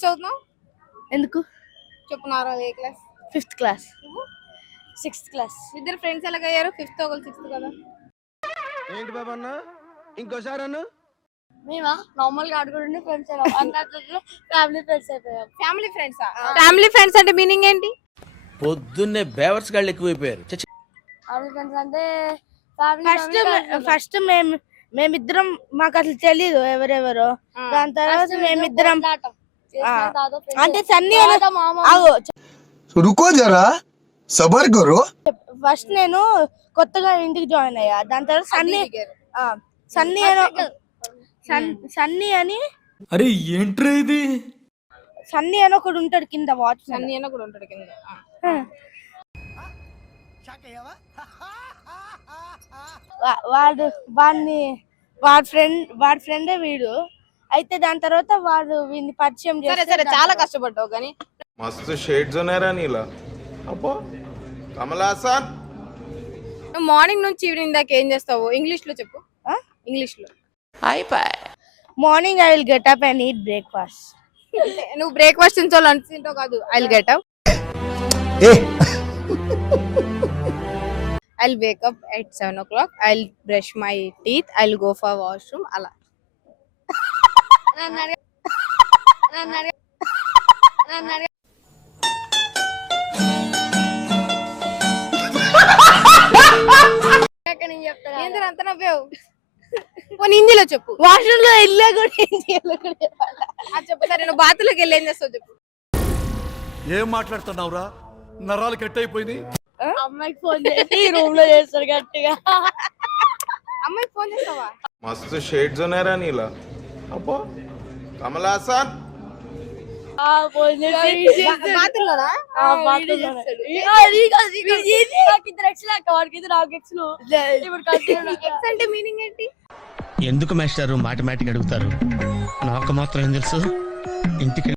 చదువుతున్నావు? ఎందుకు? చెప్పు నార్మల్ ఏ class? Fifth class. Sixth class. ఇద్దరు ఫ్రెండ్స్ ఎలాగ అయ్యారు? ఫిఫ్త్ ఒకరు సిక్స్త్ కదా. ఏంటి బాబా అన్న? ఇంకోసారి అన్న? మేమా? నార్మల్గా ఆడుకుంటుండే ఫ్రెండ్స్ అన్నట్లు ఫ్యామిలీ ఫ్రెండ్స్ అయిపోయాం. ఫ్యామిలీ ఫ్రెండ్స్ ఫ్యామిలీ ఫ్రెండ్స్ అంటే మీనింగ్ ఏంటి? పొద్దున్నే బేవర్స్ గాళ్ళు ఎక్కువైపోయారు. ఫ్యామిలీ ఫ్రెండ్స్ అంటే ఫస్ట్ ఫస్ట్ మేము మేమిద్దరం మాకు అసలు తెలీదు ఎవరెవరో. దాని తర్వాత మేమిద్దరం అంటే సన్నీ రుకో జరా సబర్ కరో ఫస్ట్ నేను కొత్తగా ఇంటికి జాయిన్ అయ్యా. దాని తర్వాత సన్నీ సన్నీ అని సన్నీ అని అరే ఏంట్రా ఇది? సన్నీ అని ఒకడు ఉంటాడు కింద వాచ్ సన్నీ అని ఒకడు ఉంటాడు కింద. వాడు వాడిని వాడి ఫ్రెండ్ వాడి ఫ్రెండే వీడు. అయితే దాని తర్వాత వాళ్ళు వీడిని పరిచయం చేస్తారు సరే చాలా కష్టపడ్డావు కానీ. మస్తు షేడ్స్ ఉన్నారా నీలా. అబ్బో కమలాసన్ నువ్వు మార్నింగ్ నుంచి ఈవినింగ్ దాకా ఏం చేస్తావు? ఇంగ్లీష్లో చెప్పు. ఇంగ్లీష్లో. అయిపోయి morning I will get up and eat breakfast నువ్వు బ్రేక్ఫాస్ట్ తింటో లంచ్ కాదు. I will get up I will wake up at seven o'clock I will brush my teeth I will go for washroom అలా. ఏందిరా అంత నవ్వావు? పోనీ హిందీలో చెప్పు. వాష్రూమ్లో వెళ్ళా కూడా చేయాలో కూడా చెప్పాలా? అది బాత్రూంలోకి వెళ్ళి ఏం చేస్తావు చెప్పు. ఏం మాట్లాడుతున్నావురా? నరాలు కట్ అయిపోయింది అమ్మాయికి ఫోన్ చేసి రూమ్లో చేస్తారు గట్టిగా. అమ్మాయికి ఫోన్ చేస్తావా? మస్తు షేడ్స్ ఉన్నారా నీలా. అబ్బో మీనింగ్ ఏంటి? ఎందుకు మాస్టారు మాటిమాటికి అడుగుతారు? నాకు మాత్రం ఏం తెలుసు? ఇంటికి